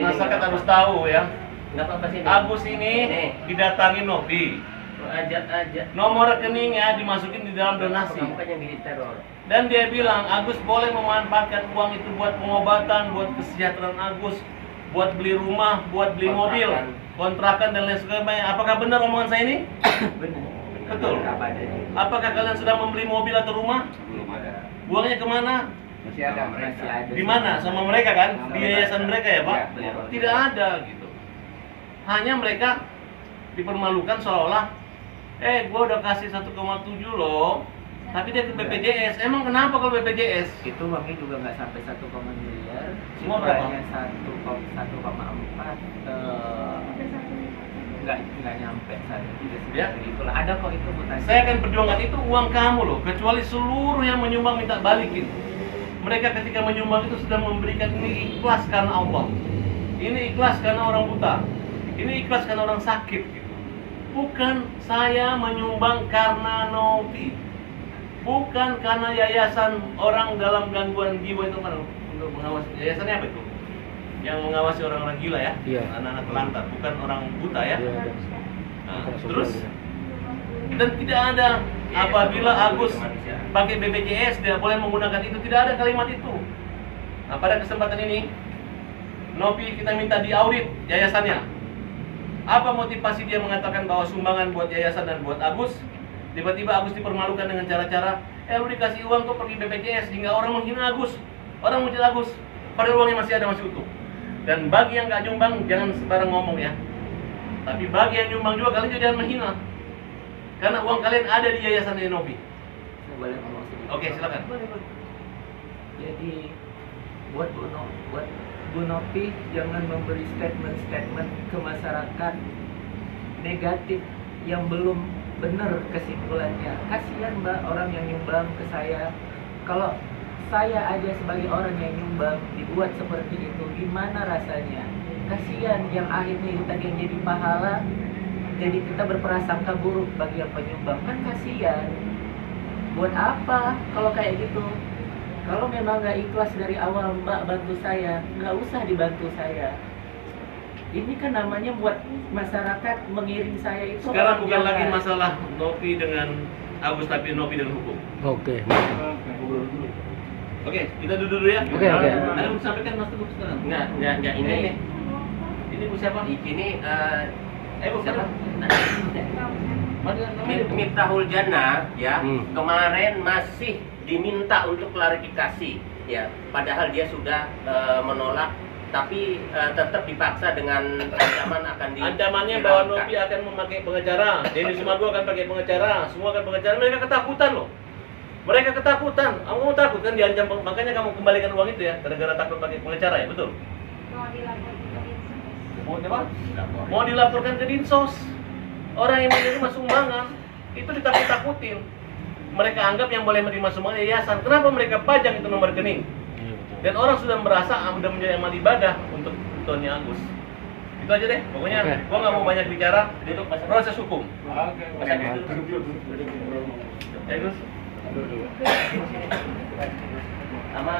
Masyarakat harus tahu ya. Nggak apa-apa sih. Agus ini didatangi Nopi. Ajak aja. Nomor rekeningnya dimasukin di dalam donasi. Kamu kan yang milih teror. Dan dia bilang Agus boleh memanfaatkan uang itu buat pengobatan, buat kesejahteraan Agus, buat beli rumah, buat beli mobil, kontrakan dan lain sebagainya. Apakah benar omongan saya ini? Benar. Betul. Apa adanya. Apakah kalian sudah membeli mobil atau rumah? Belum ada. Uangnya kemana? Masih ada. Masih ada. Di mana? Sama mereka kan? Di yayasan mereka ya, Pak? Iya, Tidak ada gitu. Hanya mereka dipermalukan seolah-olah gua udah kasih 1,7 loh. Tapi dia ke BPJS. Emang kenapa kalau BPJS? Itu uangnya juga nggak sampai 1, miliar. Semua berapa? Hanya 1,4. Nggak nyampe satu. Ya. Itulah ada kok itu mutasi. Saya akan perjuangkan itu uang kamu loh. Kecuali seluruh yang menyumbang minta balikin. Mereka ketika menyumbang itu sudah memberikan ini ikhlas karena Allah. Ini ikhlas karena orang buta. Ini ikhlas karena orang sakit. Gitu. Bukan saya menyumbang karena Nopi. Bukan karena yayasan orang dalam gangguan jiwa itu kan untuk mengawasi. Yayasannya apa itu? Yang mengawasi orang-orang gila ya? Iya. Anak-anak telantar, bukan orang buta ya? Iya, ada. Nah, Sosial terus juga. dan tidak ada apabila Agus pakai BPJS dia boleh menggunakan itu, tidak ada kalimat itu. Nah, pada kesempatan ini Nopi kita minta diaudit yayasannya. Apa motivasi dia mengatakan bahwa sumbangan buat yayasan dan buat Agus? Tiba-tiba Agus dipermalukan dengan cara-cara lu dikasih uang kok pergi BPJS hingga orang menghina Agus, orang muncul Agus, padahal uangnya masih ada, masih utuh. Dan bagi yang nggak nyumbang jangan sembarang ngomong ya. Tapi bagi yang nyumbang juga kalian jangan menghina. Karena uang kalian ada di yayasan Nopi. Saya boleh ngomong sedikit? Oke, silakan. Boleh. Jadi buat Bu Nopi jangan memberi statement ke masyarakat negatif yang belum benar kesimpulannya. Kasihan Mbak orang yang nyumbang ke saya. Kalau saya aja sebagai orang yang nyumbang dibuat seperti itu, gimana rasanya? Kasihan yang akhirnya kita yang jadi pahala, jadi kita berprasangka buruk bagi yang penyumbang, kan kasihan. Buat apa kalau kayak gitu? Kalau memang nggak ikhlas dari awal Mbak bantu saya, nggak usah dibantu saya. Ini kan namanya buat masyarakat mengiring saya itu. Sekarang bukan orang lagi yang- masalah Nopi dengan Agus, tapi Nopi dengan hukum. Oke. Oke, kita duduk dulu ya. Oke. Ada mau sampaikan Mas Teguh sekarang? Enggak ini. Ini Bu siapa? Ini Bu siapa? Miftahul Jannah ya. Hmm. Kemarin masih diminta untuk klarifikasi ya, padahal dia sudah menolak, tapi tetap dipaksa dengan ancaman akan di Ancamannya bahwa Nopi akan memakai pengacara, Denny Sumargo akan pakai pengacara, semua akan pengacara. Mereka ketakutan loh. Mereka ketakutan. Kamu takut kan diancam, makanya kamu kembalikan uang itu ya, gara-gara takut pakai pengacara ya, betul? Mau dilaporkan ke Dinsos. Orang yang menerima sumbangan itu ditakut-takutin. Mereka anggap yang boleh menerima sumbangan yayasan. Kenapa mereka pajang itu nomor rekening? Dan orang sudah merasa sudah menjadi amal ibadah untuk Tony Agus. Itu aja deh. Pokoknya gua nggak mau banyak bicara. Itu proses hukum. Ya Gus. sama